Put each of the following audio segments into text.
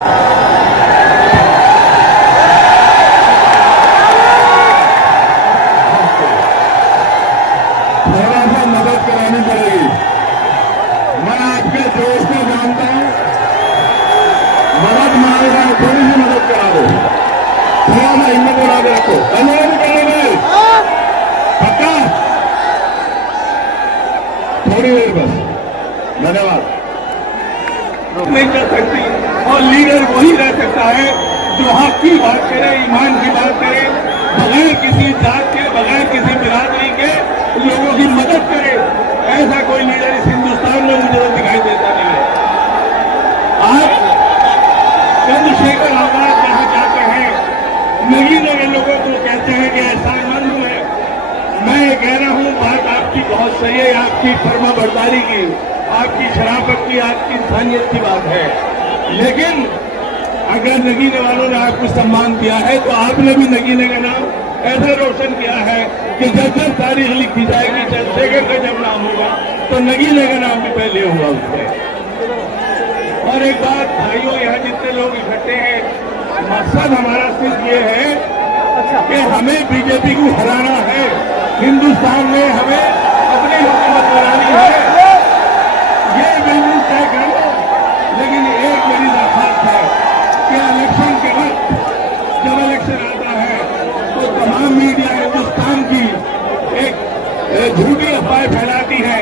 थोड़ा सा मदद करानी पड़ेगी। मैं आपके दोस्त को जानता हूं, मदद मांगेगा, थोड़ी सी मदद करा दो, थोड़ा सा हिम्मत बना के रखो। अनुरोध करेंगे पक्का, थोड़ी देर बस। धन्यवाद। नहीं कर सकती और लीडर वही रह सकता है जो हक की बात करे, ईमान की बात करे, बगैर किसी जात के, बगैर किसी बिरादरी के लोगों की मदद करे। ऐसा कोई लीडर इस हिंदुस्तान में मुझे तो दिखाई देता नहीं है। आज चंद्रशेखर आजाद जहां जाते हैं, नई नए लोगों को कहते हैं कि एहसानमंद है। मैं ये कह रहा हूं, बात आपकी बहुत सही है, आपकी फर्मा बरदारी की, आपकी शराफत की, आपकी इंसानियत की बात है। लेकिन अगर नगीने वालों ने आपको सम्मान दिया है तो आपने भी नगीने का नाम ऐसा रोशन किया है कि जब जब तारीख लिखी जाएगी, चंद्रशेखर का जब नाम होगा तो नगीने का नाम भी पहले होगा उसमें। और एक बात भाइयों, यहाँ जितने लोग इकट्ठे हैं, मकसद हमारा सिर्फ ये है कि हमें बीजेपी को हराना है, हिंदुस्तान में हमें अपनी हुकूमत बनानी है, ये बिल्कुल तय कर लो। लेकिन एक मेरी दरखास्त है कि इलेक्शन के वक्त जब इलेक्शन आता है तो तमाम मीडिया हिंदुस्तान की एक झूठी अफवाह फैलाती है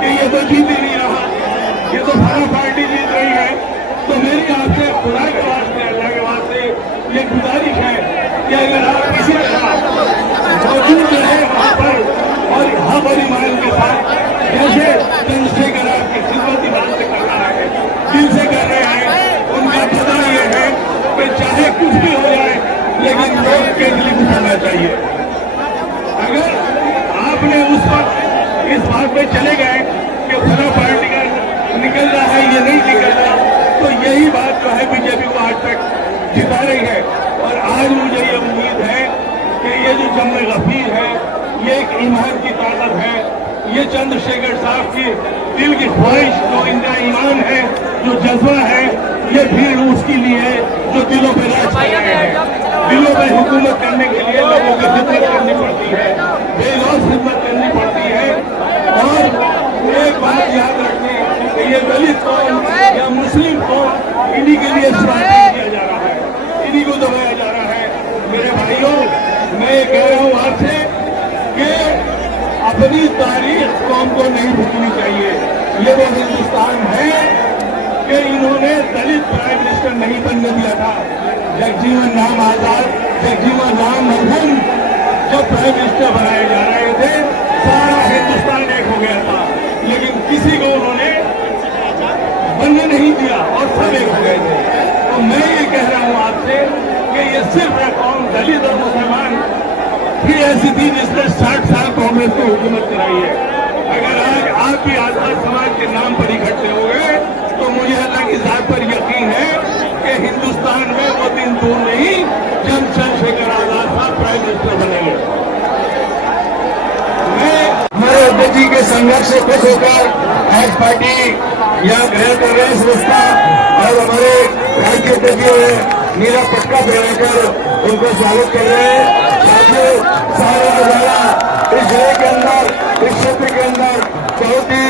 कि ये तो जीत ही नहीं रहा, ये तो भारत पार्टी जीत रही है। तो मेरी आपसे खुदा के वास्ते, अल्लाह के वास्ते ये गुजारिश है कि अगर आप किसी तरह मौजूद रहे वहां पर और हक और ईमान के साथ, जैसे चंद्रशेखर आपकी खिदमत ईमान से कर रहा है, दिल से कर रहे हैं, उनका पता ये है कि चाहे कुछ भी हो जाए लेकिन लोग के लिए उठाना चाहिए। अगर आपने उस वक्त इस बात पे चले गए कि फला पार्टी का निकल रहा है, ये नहीं निकल रहा, तो यही बात जो है बीजेपी को आज तक जिता रही है। और आज मुझे ये उम्मीद है कि ये जो जम्मे गफीर है, ये एक ईमान की ताकत है, ये चंद्रशेखर साहब की दिल की ख्वाहिश, जो इनका ईमान है, जो जज्बा है, ये भीड़ उसके लिए जो दिलों पे राज कर रहे हैं। दिलों पे हुकूमत करने के लिए लोगों की खिदमत करनी पड़ती है, बेलौस खिदमत करनी पड़ती है। और एक बात याद रखने कि ये दलित कौम या मुस्लिम कौम, इन्हीं के लिए स्वागत किया जा रहा है, इन्हीं को दबाया जा रहा है। मेरे भाइयों, मैं ये कह रहा हूं आपसे कि अपनी तारीख कौम को नहीं भूलनी चाहिए। ये वो हिंदुस्तान है कि इन्होंने दलित प्राइम मिनिस्टर नहीं बनने दिया था। जगजीवन राम आजाद, जगजीवन राम मरहूम जब प्राइम मिनिस्टर बनाए जा रहे थे, सारा हिंदुस्तान एक हो गया था, लेकिन किसी को उन्होंने बनने नहीं दिया और सब एक हो गए थे। तो मैं ये कह रहा हूं आपसे कि ये सिर्फ कौम दलित और मुसलमान भी ऐसी थी जिसने 60 साल कांग्रेस की हुकूमत कराई है। अगर आज आप भी आजाद समाज के नाम पर इकट्ठे हो गए तो मुझे अल्लाह की जात पर यकीन है कि हिंदुस्तान में वो दिन दूर नहीं जब चंद्रशेखर आजाद साहब प्राइम मिनिस्टर बनेंगे। हमारे अध्यक्ष जी के संघर्ष से खुश होकर आज पार्टी यहाँ गृह कर रहे हैं संस्था, और हमारे राज्य अध्यक्ष नीला पटका पहनाकर उनको स्वागत कर रहे हैं। साथियों, सारा इस जिले के अंदर, इस क्षेत्र के अंदर बहुत ही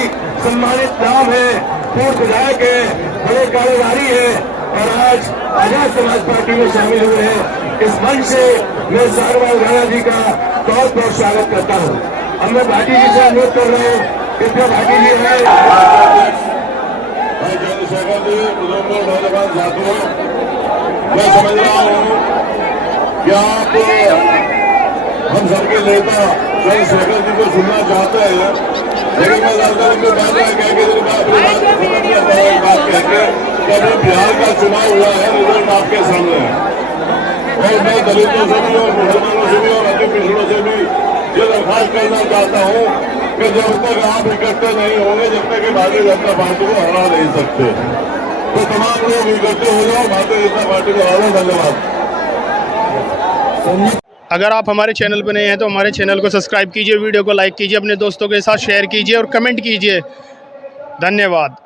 सम्मानित नाम है, पूर्व विधायक है, बड़े कारोबारी है और आज आजाद समाज पार्टी में शामिल हुए हैं। इस मंच से मैं सारवाल राणा जी का बहुत बहुत स्वागत करता हूँ। अब मैं भाटी जी से अनुरोध कर रहा हूँ, कृपया भाटी जी है। चंद्रशेखर जी, नौजवान साथियों, मैं समझ रहा हूँ कि आप हम सबके नेता चंद्रशेखर जी को सुनना चाहते हैं, लेकिन मैं राजधानी में बात कह के अपनी बात को समझ लिया था। बात कह के कि अभी बिहार का चुनाव हुआ है, रिजल्ट आपके सामने है, और मैं दलितों से भी और मुसलमानों से भी और अन्य पिछड़ों से भी ये दरखास्त करना चाहता हूँ कि जब तक आप इकट्ठे नहीं होंगे, जब तक भारतीय जनता पार्टी को हरा नहीं सकते, तो तमाम लोग इकट्ठे हो जाओ, भारतीय जनता पार्टी को हराओ। धन्यवाद। अगर आप हमारे चैनल पर नए हैं तो हमारे चैनल को सब्सक्राइब कीजिए, वीडियो को लाइक कीजिए, अपने दोस्तों के साथ शेयर कीजिए और कमेंट कीजिए। धन्यवाद।